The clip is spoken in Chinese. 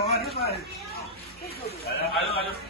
Ayo, 吧，来来来